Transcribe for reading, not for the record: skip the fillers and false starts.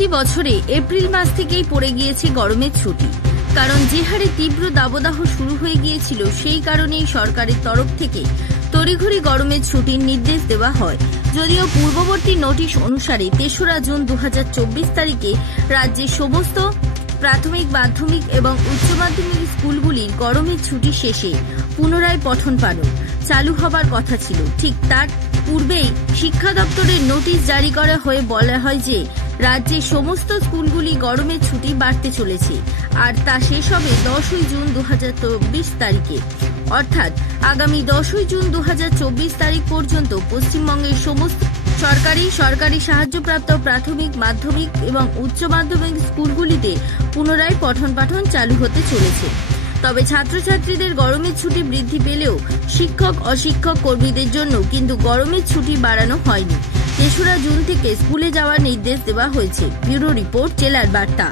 চলতি বছরে এপ্রিল মাস থেকেই পড়ে গিয়েছে গরমের ছুটি। কারণ যে হারে তীব্র দাবদাহ শুরু হয়ে গিয়েছিল, সেই কারণেই সরকারের তরফ থেকে তড়িঘড়ি গরমের ছুটির নির্দেশ দেওয়া হয়। যদিও পূর্ববর্তী নোটিশ অনুসারে ৩রা জুন ২০২৪ তারিখে রাজ্যের সমস্ত প্রাথমিক, মাধ্যমিক এবং উচ্চ মাধ্যমিক স্কুলগুলির গরমের ছুটি শেষে পুনরায় পঠন পাঠন চালু হবার কথা ছিল। ঠিক তার পূর্বেই শিক্ষা দপ্তরের নোটিশ জারি করা হয়ে বলা হয় যে রাজ্যের সমস্ত স্কুলগুলি গরমের ছুটি বাড়তে চলেছে, আর তা শেষ হবে 10ই জুন ২০২৪ তারিখে। অর্থাৎ আগামী 10ই জুন ২০২৪ তারিখ পর্যন্ত পশ্চিমবঙ্গের সমস্ত সরকারি সাহায্যপ্রাপ্ত প্রাথমিক, মাধ্যমিক এবং উচ্চ মাধ্যমিক স্কুলগুলিতে পুনরায় পঠন পাঠন চালু হতে চলেছে। তবে ছাত্রছাত্রীদের গরমের ছুটি বৃদ্ধি পেলেও শিক্ষক, অশিক্ষক কর্মীদের জন্য কিন্তু গরমের ছুটি বাড়ানো হয়নি। ৩রা জুন থেকে স্কুলে যাওয়ার নির্দেশ দেওয়া হয়েছে। ব্যুরো রিপোর্ট, জেলার বার্তা।